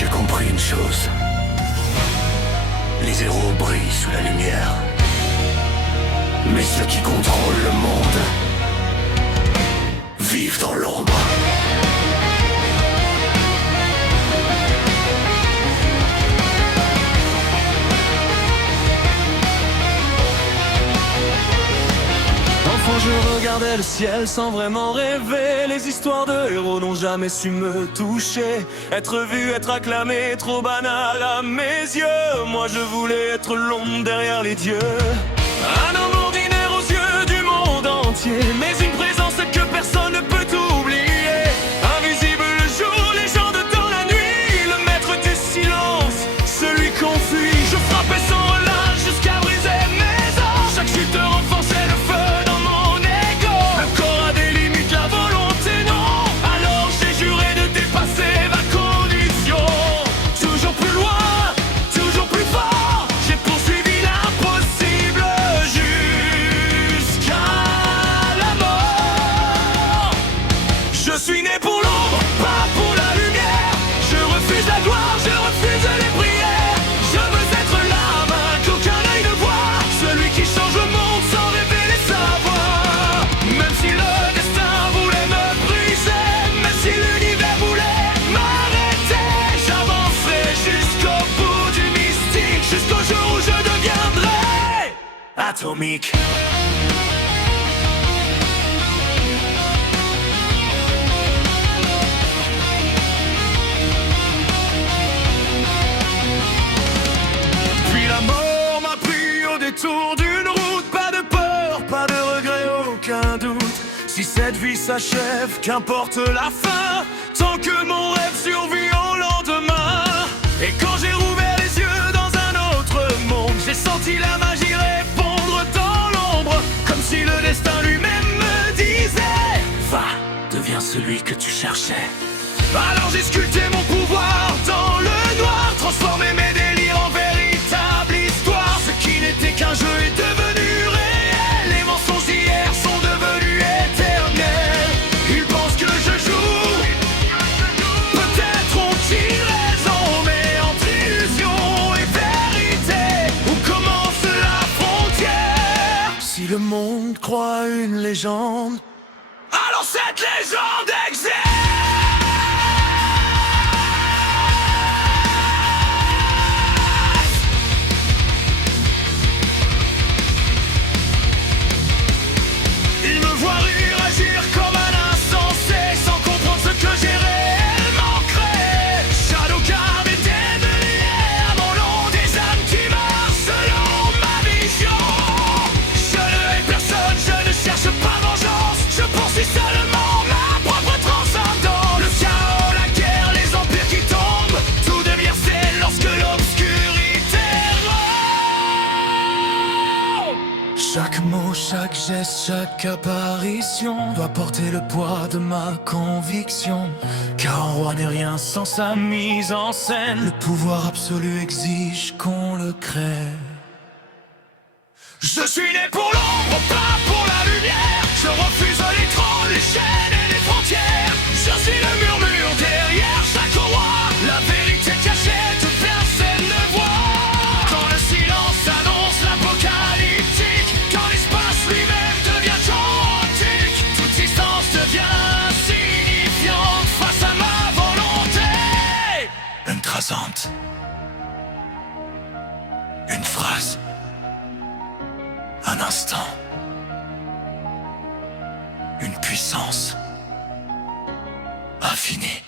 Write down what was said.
J'ai compris une chose. Les héros brillent sous la lumière. Mais ceux qui contrôlent le monde vivent dans l'ombre. Enfant, je regardais le ciel sans vraiment rêver. Les histoires de héros n'ont jamais su me toucher. Être vu, être acclamé, trop banal à mes yeux. Moi je voulais être l'ombre derrière les dieux. Un homme ordinaire aux yeux du monde entier, mais une présence que personne ne peut oublier. Invisible le jour, légende dans la nuit. Le maître du silence, celui qu'on fuit. Je frappais sans relâche jusqu'à briser mes os. Chaque chute renforçait le feu dans mon ego. Le corps a des limites, la volonté non. Alors j'ai juré de dépasser ma condition. Toujours plus loin, toujours plus fort. J'ai poursuivi l'impossible jusqu'à la mort. Je suis né pour l'ombre, pas pour la lumière. Je refuse la gloire, je refuse les prières. Je veux être l'âme qu'aucun œil ne voit. Celui qui change le monde sans révéler sa voix. Même si le destin voulait me briser, même si l'univers voulait m'arrêter, j'avancerai jusqu'au bout du mystique, jusqu'au jour où je deviendrai atomique. Puis la mort m'a pris au détour d'une route. Pas de peur, pas de regret, aucun doute. Si cette vie s'achève, qu'importe la fin, tant que mon rêve survit au lendemain. Et quand j'ai rouvert les yeux dans un autre monde, j'ai senti la magie répondre dans l'ombre, comme si le destin lui-même me disait: va, deviens celui que tu cherchais. Alors j'ai sculpté mon pouvoir dans le noir, transformé mes délires en véritable histoire. Ce qui n'était qu'un jeu est devenu réel. Les mensonges d'hier sont devenus éternels. Ils pensent que je joue, peut-être ont-ils raison, mais entre illusion et vérité, où commence la frontière? Si le monde croit une légende, alors cette légende existe. Il me voit rire, agir comme un insensé, sans comprendre ce que j'ai réellement créé. Shadowcam est devenu à mon long des âmes qui meurent selon ma vision. Je ne hais personne, je ne cherche pas vengeance. Je poursuis seulement ma propre transcendance. Le chaos, la guerre, les empires qui tombent, tout devient ciel lorsque l'obscurité rompt. Chaque mot, chaque geste, chaque apparition doit porter le poids de ma conviction. Car un roi n'est rien sans sa mise en scène. Le pouvoir absolu exige qu'on le crée. Je suis né pour l'ombre, pas pour la lumière. Je refuse les trônes, les chaînes et les frontières. Je suis le murmure derrière chaque roi. La vérité cachée, toute personne ne voit. Quand le silence annonce l'apocalyptique, quand l'espace lui-même devient chaotique, toute distance devient insignifiante face à ma volonté. Une trasante, une phrase, un instant, une puissance infinie.